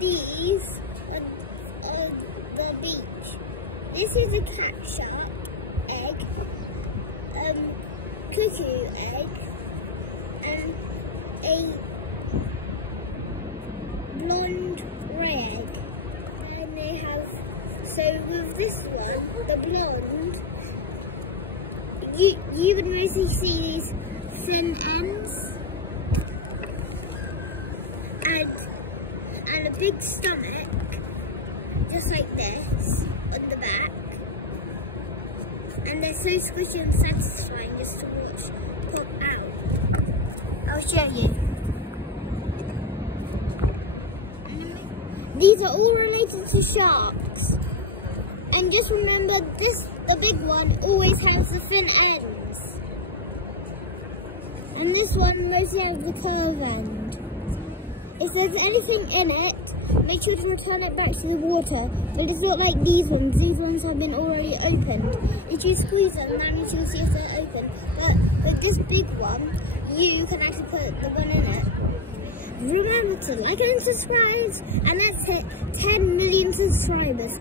these are the beach. This is a cat shark egg, cuckoo egg, and a blonde red. And they have, so with this one, the blonde, you would mostly see these thin ends and a big stomach, just like this, on the back. And they're so squishy and satisfying just to watch pop out. I'll show you. These are all related to sharks. And just remember, the big one always has the thin ends. And this one mostly has the curved end. If there's anything in it, make sure to return it back to the water. But it's not like these ones. These ones have been already opened. If you squeeze them, that means you'll see if they're open. But with this big one, you can actually put the one in it. Remember to like and subscribe, and let's hit 10 million subscribers.